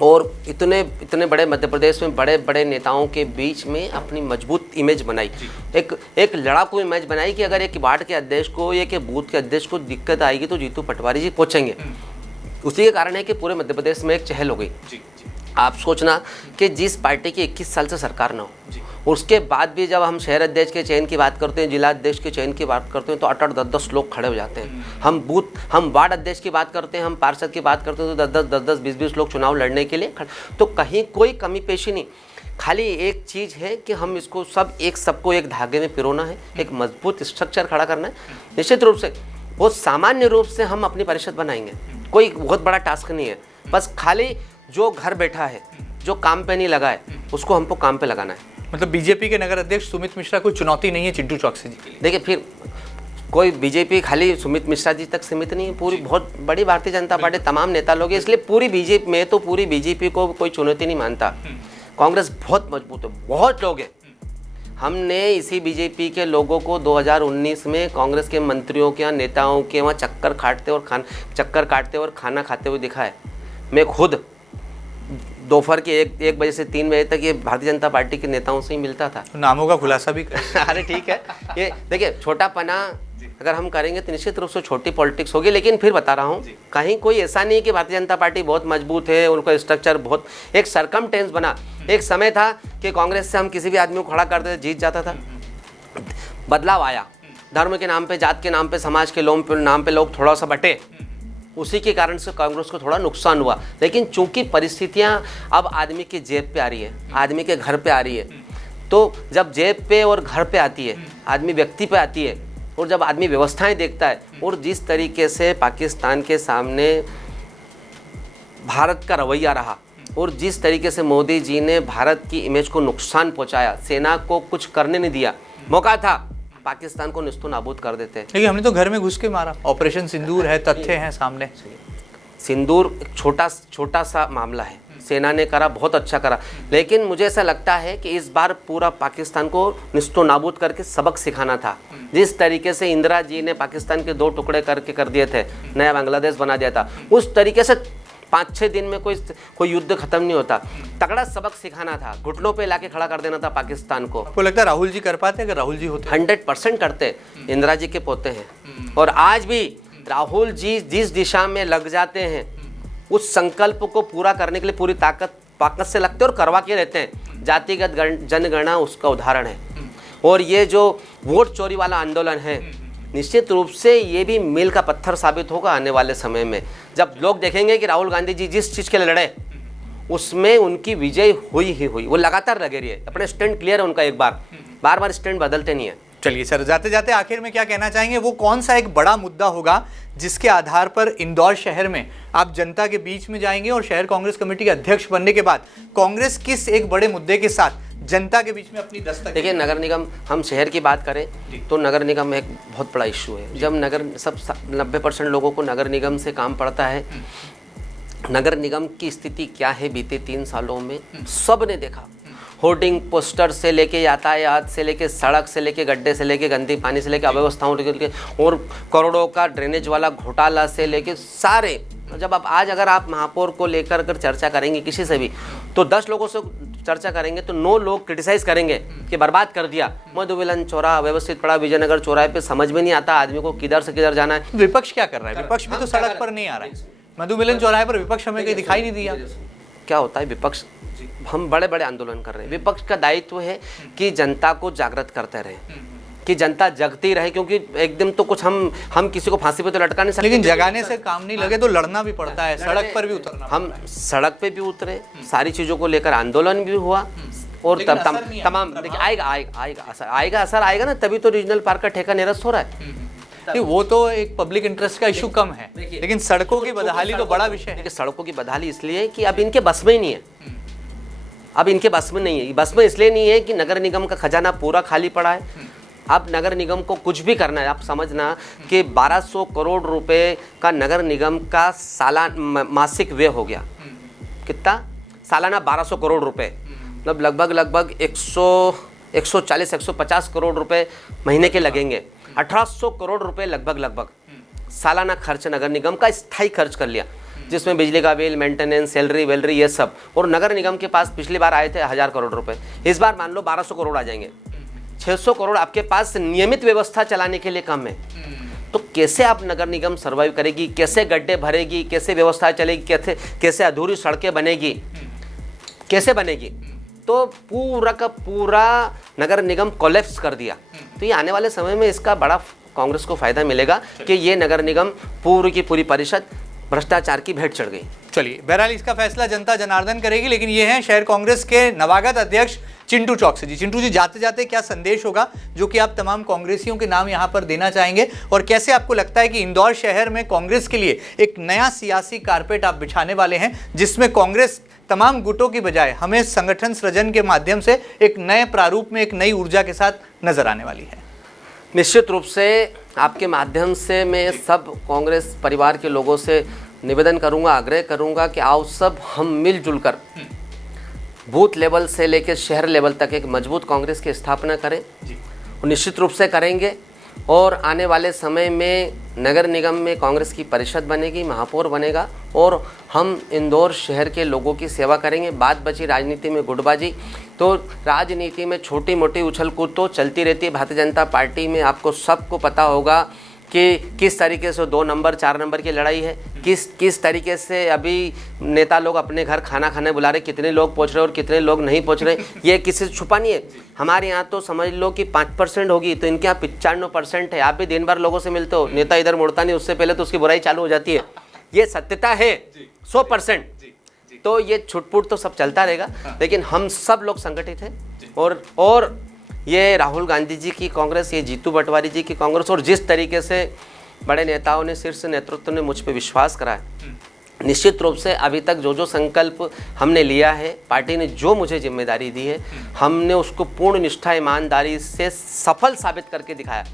और इतने बड़े मध्य प्रदेश में बड़े बड़े नेताओं के बीच में अपनी मजबूत इमेज बनाई, एक लड़ाकू इमेज बनाई कि अगर एक वार्ड के अध्यक्ष को, एक बूथ के अध्यक्ष को दिक्कत आएगी तो जीतू पटवारी जी पहुंचेंगे। उसी के कारण है कि पूरे मध्य प्रदेश में एक चहल हो गई। आप सोचना कि जिस पार्टी की 21 साल से सरकार ना हो, उसके बाद भी जब हम शहर अध्यक्ष के चयन की बात करते हैं, जिला अध्यक्ष के चयन की बात करते हैं, तो 8-8, 10-10 लोग खड़े हो जाते हैं। हम वार्ड अध्यक्ष की बात करते हैं, हम पार्षद की बात करते हैं, तो 10-10, 20-20 लोग चुनाव लड़ने के लिए खड़े। तो कहीं कोई कमी पेशी नहीं, खाली एक चीज़ है कि हम इसको सबको एक धागे में पिरोना है, एक मजबूत स्ट्रक्चर खड़ा करना है। निश्चित रूप से बहुत सामान्य रूप से हम अपनी परिषद बनाएंगे, कोई बहुत बड़ा टास्क नहीं है। बस खाली जो घर बैठा है, जो काम पे नहीं लगा है, उसको हमको काम पे लगाना है। मतलब बीजेपी के नगर अध्यक्ष सुमित मिश्रा कोई चुनौती नहीं है चिंटू चौकसी जी के लिए? देखिए, फिर कोई बीजेपी खाली सुमित मिश्रा जी तक सीमित नहीं है, पूरी बहुत बड़ी भारतीय जनता पार्टी तमाम नेता लोग हैं, इसलिए पूरी बीजेपी को कोई चुनौती नहीं मानता। कांग्रेस बहुत मजबूत है, बहुत लोग हैं। हमने इसी बीजेपी के लोगों को 2019 में कांग्रेस के मंत्रियों के यहाँ, नेताओं के वहाँ चक्कर काटते और खाना खाते हुए दिखा है। मैं खुद दोपहर के 1 बजे से 3 बजे तक ये भारतीय जनता पार्टी के नेताओं से ही मिलता था। नामों का खुलासा भी कर अरे ठीक है, ये देखिए छोटापना अगर हम करेंगे तो निश्चित रूप से छोटी पॉलिटिक्स होगी, लेकिन फिर बता रहा हूँ कहीं कोई ऐसा नहीं है कि भारतीय जनता पार्टी बहुत मजबूत है, उनका स्ट्रक्चर बहुत, एक सरकमटेंस बना। एक समय था कि कांग्रेस से हम किसी भी आदमी को खड़ा कर देते, जीत जाता था। बदलाव आया, धर्म के नाम पे, जात के नाम पे, समाज के नाम पे लोग थोड़ा सा बटे, उसी के कारण से कांग्रेस को थोड़ा नुकसान हुआ। लेकिन चूंकि परिस्थितियां अब आदमी की जेब पे आ रही है, आदमी के घर पे आ रही है, तो जब जेब पे और घर पे आती है, आदमी व्यक्ति पे आती है, और जब आदमी व्यवस्थाएं देखता है, और जिस तरीके से पाकिस्तान के सामने भारत का रवैया रहा, और जिस तरीके से मोदी जी ने भारत की इमेज को नुकसान पहुंचाया, सेना को कुछ करने नहीं दिया, मौका था पाकिस्तान को निस्तो नाबूद कर देते। लेकिन हमने तो घर में घुस के मारा, ऑपरेशन सिंदूर है, तथ्य हैं सामने। सिंदूर एक छोटा सा मामला है, सेना ने करा, बहुत अच्छा करा, लेकिन मुझे ऐसा लगता है कि इस बार पूरा पाकिस्तान को निस्तो नाबूद करके सबक सिखाना था। जिस तरीके से इंदिरा जी ने पाकिस्तान के 2 टुकड़े करके कर दिए थे, नया बांग्लादेश बना दिया था, उस तरीके से 5-6 दिन में कोई युद्ध खत्म नहीं होता। तगड़ा सबक सिखाना था, घुटनों पे लाके खड़ा कर देना था पाकिस्तान को। आपको लगता है राहुल जी कर पाते? अगर राहुल जी होते 100% करते। इंदिरा जी के पोते हैं, और आज भी राहुल जी जिस दिशा में लग जाते हैं, उस संकल्प को पूरा करने के लिए पूरी ताकत से लगते और करवा के रहते हैं। जातिगत जनगणना उसका उदाहरण है। और ये जो वोट चोरी वाला आंदोलन है, निश्चित रूप से ये भी मील का पत्थर साबित होगा आने वाले समय में, जब लोग देखेंगे कि राहुल गांधी जी जिस चीज़ के लिए लड़े उसमें उनकी विजय हुई ही हुई। वो लगातार लगे रही है, अपने स्टैंड क्लियर है उनका, एक बार स्टैंड बदलते नहीं है। चलिए सर, जाते जाते आखिर में क्या कहना चाहेंगे? वो कौन सा एक बड़ा मुद्दा होगा जिसके आधार पर इंदौर शहर में आप जनता के बीच में जाएंगे, और शहर कांग्रेस कमेटी के अध्यक्ष बनने के बाद कांग्रेस किस एक बड़े मुद्दे के साथ जनता के बीच में अपनी दस्तक? देखिए, नगर निगम, हम शहर की बात करें तो नगर निगम एक बहुत बड़ा इशू है। जब 90% लोगों को नगर निगम से काम पड़ता है, नगर निगम की स्थिति क्या है बीते 3 सालों में सब ने देखा। होर्डिंग पोस्टर से लेके यातायात से लेके सड़क से लेके गड्ढे से लेके गंदी पानी से लेके अव्यवस्थाओं लेके और करोड़ों का ड्रेनेज वाला घोटाला से लेके सारे। जब अगर आप महापौर को लेकर अगर चर्चा करेंगे किसी से भी, तो 10 लोगों से चर्चा करेंगे तो 9 लोग क्रिटिसाइज करेंगे कि बर्बाद कर दिया। मधुमिलन चौराहा व्यवस्थित पड़ा, विजयनगर चौराहे पे समझ में नहीं आता आदमी को किधर से किधर जाना है। विपक्ष क्या कर रहा है? विपक्ष भी तो सड़क पर नहीं आ रहा है। मधुमिलन चौराहे पर विपक्ष हमें कहीं दिखाई नहीं दिया। क्या होता है, विपक्ष, हम बड़े बड़े आंदोलन कर रहे हैं, विपक्ष का दायित्व है कि जनता को जागृत करते रहे, कि जनता जगती रहे, क्योंकि एकदम तो कुछ हम किसी को फांसी पे तो लटका नहीं सकते। लेकिन जगाने से काम नहीं लगे तो लड़ना भी पड़ता है, सड़क पर भी उतरना। हम सड़क पे भी उतरे, सारी चीज़ों को लेकर आंदोलन भी हुआ, और तमाम देखिए आएगा असर आएगा ना, तभी तो रीजनल पार्क का ठेका निरस्त हो रहा है। वो तो एक पब्लिक इंटरेस्ट का इशू कम है, लेकिन सड़कों की बदहाली तो बड़ा विषय है। देखिए, सड़कों की बदहाली इसलिए कि अब इनके बस में ही नहीं है, अब इनके बस में नहीं है। बस में इसलिए नहीं है कि नगर निगम का खजाना पूरा खाली पड़ा है। अब नगर निगम को कुछ भी करना है, आप समझना कि 1200 करोड़ रुपए का नगर निगम का मासिक व्यय हो गया। कितना? सालाना 1200 करोड़ रुपए, मतलब लगभग 140-150 करोड़ रुपए महीने के लगेंगे। 1800 करोड़ रुपए लगभग सालाना खर्च नगर निगम का स्थायी खर्च कर लिया, जिसमें बिजली का बिल, मेंटेनेंस, सैलरी वेलरी ये सब। और नगर निगम के पास पिछली बार आए थे 1000 करोड़ रुपए, इस बार मान लो 1200 करोड़ आ जाएंगे। 600 करोड़ आपके पास नियमित व्यवस्था चलाने के लिए कम है। तो कैसे आप नगर निगम सर्वाइव करेगी, कैसे गड्ढे भरेगी, कैसे व्यवस्था चलेगी, कैसे अधूरी सड़कें बनेगी? कैसे बनेगी, तो पूरा का पूरा नगर निगम कोलैप्स कर दिया। तो ये आने वाले समय में इसका बड़ा कांग्रेस को फायदा मिलेगा कि ये नगर निगम पूरी की पूरी परिषद भ्रष्टाचार की भेंट चढ़ गई। चलिए, बहरहाल इसका फैसला जनता जनार्दन करेगी, लेकिन ये हैं शहर कांग्रेस के नवागत अध्यक्ष चिंटू चौकसी जी। चिंटू जी, जाते जाते क्या संदेश होगा जो कि आप तमाम कांग्रेसियों के नाम यहाँ पर देना चाहेंगे, और कैसे आपको लगता है कि इंदौर शहर में कांग्रेस के लिए एक नया सियासी कारपेट आप बिछाने वाले हैं, जिसमें कांग्रेस तमाम गुटों की बजाय हमें संगठन सृजन के माध्यम से एक नए प्रारूप में, एक नई ऊर्जा के साथ नजर आने वाली है? निश्चित रूप से आपके माध्यम से मैं सब कांग्रेस परिवार के लोगों से निवेदन करूंगा, आग्रह करूंगा कि आओ सब हम मिलजुल कर बूथ लेवल से लेकर शहर लेवल तक एक मजबूत कांग्रेस की स्थापना करें। और निश्चित रूप से करेंगे, और आने वाले समय में नगर निगम में कांग्रेस की परिषद बनेगी, महापौर बनेगा, और हम इंदौर शहर के लोगों की सेवा करेंगे। बात बची राजनीति में गुटबाजी, तो राजनीति में छोटी मोटी उछल कूद तो चलती रहती है। भारतीय जनता पार्टी में आपको सबको पता होगा कि किस तरीके से 2 नंबर 4 नंबर की लड़ाई है, किस तरीके से अभी नेता लोग अपने घर खाना खाने बुला रहे, कितने लोग पहुंच रहे और कितने लोग नहीं पहुंच रहे, ये किसी से छुपा नहीं है। हमारे यहाँ तो समझ लो कि 5% होगी, तो इनके यहाँ 95% है। आप भी दिन भर लोगों से मिलते हो, नेता इधर मुड़ता नहीं, उससे पहले तो उसकी बुराई चालू हो जाती है। ये सत्यता है 100%। तो ये छुटपुट तो सब चलता रहेगा, लेकिन हम सब लोग संगठित हैं, और ये राहुल गांधी जी की कांग्रेस, ये जीतू पटवारी जी की कांग्रेस, और जिस तरीके से बड़े नेताओं ने, शीर्ष नेतृत्व ने मुझ पे विश्वास करा है, निश्चित रूप से अभी तक जो संकल्प हमने लिया है, पार्टी ने जो मुझे जिम्मेदारी दी है, हमने उसको पूर्ण निष्ठा ईमानदारी से सफल साबित करके दिखाया।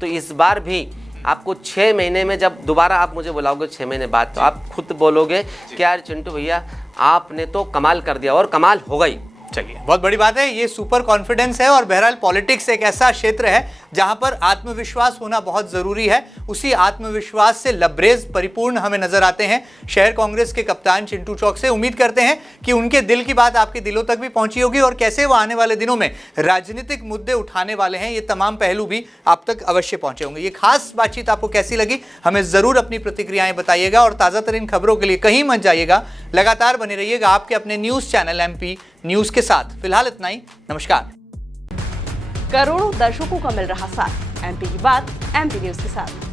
तो इस बार भी आपको 6 महीने में जब दोबारा आप मुझे बुलाओगे 6 महीने बाद, तो आप खुद बोलोगे कि यार चिंटू भैया आपने तो कमाल कर दिया, और कमाल होगा ही। चलिए, बहुत बड़ी बात है, ये सुपर कॉन्फिडेंस है। और बहरहाल पॉलिटिक्स एक ऐसा क्षेत्र है जहां पर आत्मविश्वास होना बहुत जरूरी है। उसी आत्मविश्वास से लबरेज परिपूर्ण हमें नजर आते हैं शहर कांग्रेस के कप्तान चिंटू चौकसी। उम्मीद करते हैं कि उनके दिल की बात आपके दिलों तक भी पहुंची होगी, और कैसे वो आने वाले दिनों में राजनीतिक मुद्दे उठाने वाले हैं, ये तमाम पहलू भी आप तक अवश्य पहुंचे होंगे। ये खास बातचीत आपको कैसी लगी, हमें जरूर अपनी प्रतिक्रियाएं बताइएगा, और ताजा तरीन खबरों के लिए कहीं मत जाइएगा, लगातार बने रहिएगा आपके अपने न्यूज चैनल MP न्यूज के साथ। फिलहाल इतना ही, नमस्कार। करोड़ों दर्शकों का मिल रहा साथ, MP की बात MP न्यूज के साथ।